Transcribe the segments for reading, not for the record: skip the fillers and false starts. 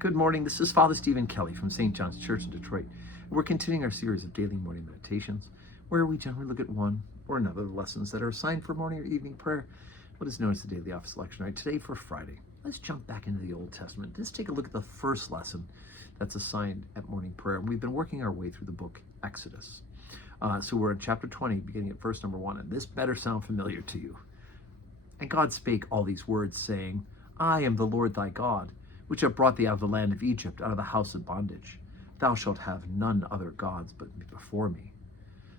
Good morning. This is Father Stephen Kelly from St. John's Church in Detroit. We're continuing our series of daily morning meditations, where we generally look at one or another of the lessons that are assigned for morning or evening prayer, what is known as the daily office lectionary. Right, today for Friday, let's jump back into the Old Testament. Let's take a look at the first lesson that's assigned at morning prayer. We've been working our way through the book Exodus. So we're in chapter 20, beginning at verse number 1, and this better sound familiar to you. And God spake all these words, saying, I am the Lord thy God, which have brought thee out of the land of Egypt, out of the house of bondage. Thou shalt have none other gods but before me.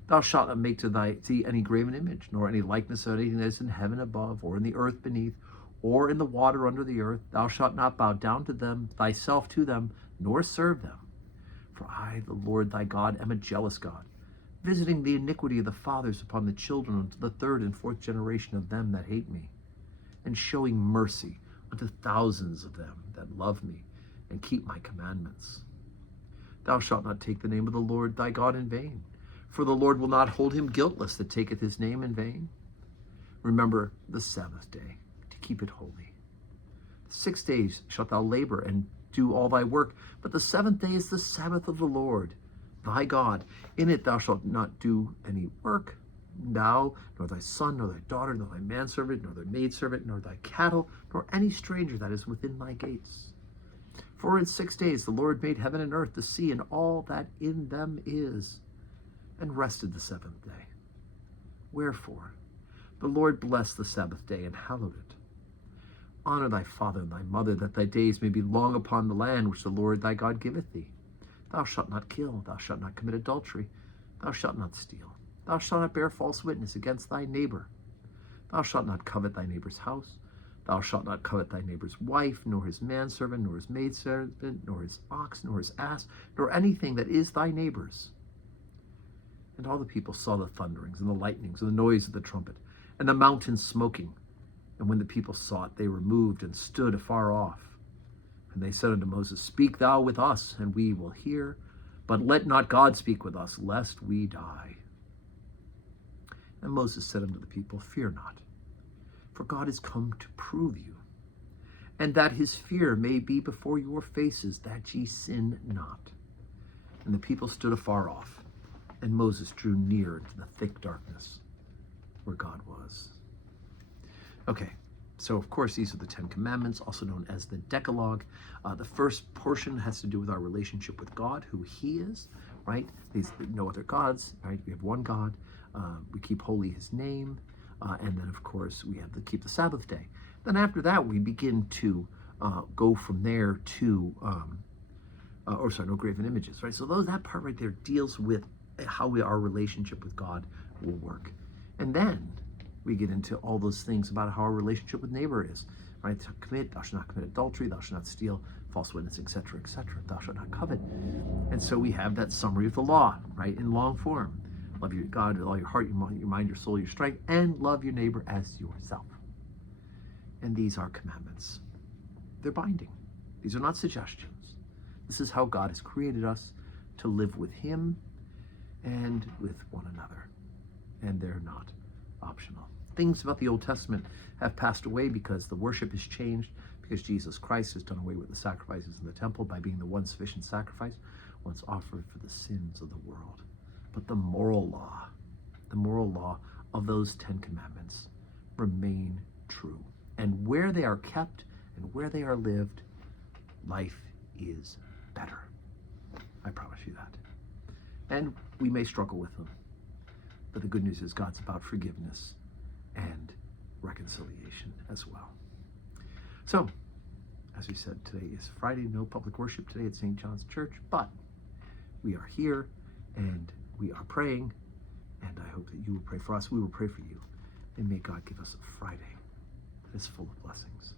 Thou shalt not make to thee any graven image, nor any likeness of anything that is in heaven above, or in the earth beneath, or in the water under the earth. Thou shalt not bow down to them, thyself to them, nor serve them. For I, the Lord thy God, am a jealous God, visiting the iniquity of the fathers upon the children unto the third and fourth generation of them that hate me, and showing mercy unto thousands of them that love me and keep my commandments. Thou shalt not take the name of the Lord thy God in vain, for the Lord will not hold him guiltless that taketh his name in vain. Remember the Sabbath day, to keep it holy. 6 days shalt thou labor and do all thy work, but the seventh day is the Sabbath of the Lord thy God. In it thou shalt not do any work, thou, nor thy son, nor thy daughter, nor thy manservant, nor thy maidservant, nor thy cattle, nor any stranger that is within thy gates. For in 6 days the Lord made heaven and earth, the sea, and all that in them is, and rested the seventh day. Wherefore the Lord blessed the Sabbath day and hallowed it. Honor thy father and thy mother, that thy days may be long upon the land which the Lord thy God giveth thee. Thou shalt not kill, thou shalt not commit adultery, thou shalt not steal. Thou shalt not bear false witness against thy neighbor. Thou shalt not covet thy neighbor's house. Thou shalt not covet thy neighbor's wife, nor his manservant, nor his maidservant, nor his ox, nor his ass, nor anything that is thy neighbor's. And all the people saw the thunderings and the lightnings and the noise of the trumpet, and the mountain smoking. And when the people saw it, they were moved and stood afar off. And they said unto Moses, Speak thou with us, and we will hear, but let not God speak with us, lest we die. And Moses said unto the people, Fear not, for God is come to prove you, and that his fear may be before your faces, that ye sin not. And the people stood afar off, and Moses drew near into the thick darkness where God was. Okay, so of course these are the 10 Commandments, also known as the Decalogue. The first portion has to do with our relationship with God, who he is, right? There's no other gods, right? We have one God. We keep holy his name. And then, of course, we have to keep the Sabbath day. Then after that, we begin to go from there to, no graven images, right? So that part right there deals with how our relationship with God will work. And then we get into all those things about how our relationship with neighbor is, right? Thou shalt not commit adultery, thou shalt not steal, false witness, etc., etc. Thou shalt not covet. And so we have that summary of the law, right, in long form. Love your God with all your heart, your mind, your soul, your strength, and love your neighbor as yourself. And these are commandments. They're binding. These are not suggestions. This is how God has created us to live with him and with one another. And they're not optional. Things about the Old Testament have passed away because the worship has changed, because Jesus Christ has done away with the sacrifices in the temple by being the one sufficient sacrifice once offered for the sins of the world. But the moral law of those 10 Commandments remain true. And where they are kept and where they are lived, life is better. I promise you that. And we may struggle with them. But the good news is God's about forgiveness and reconciliation as well. So, as we said, today is Friday, no public worship today at St. John's Church, but we are here and we are praying, and I hope that you will pray for us. We will pray for you, and may God give us a Friday that is full of blessings.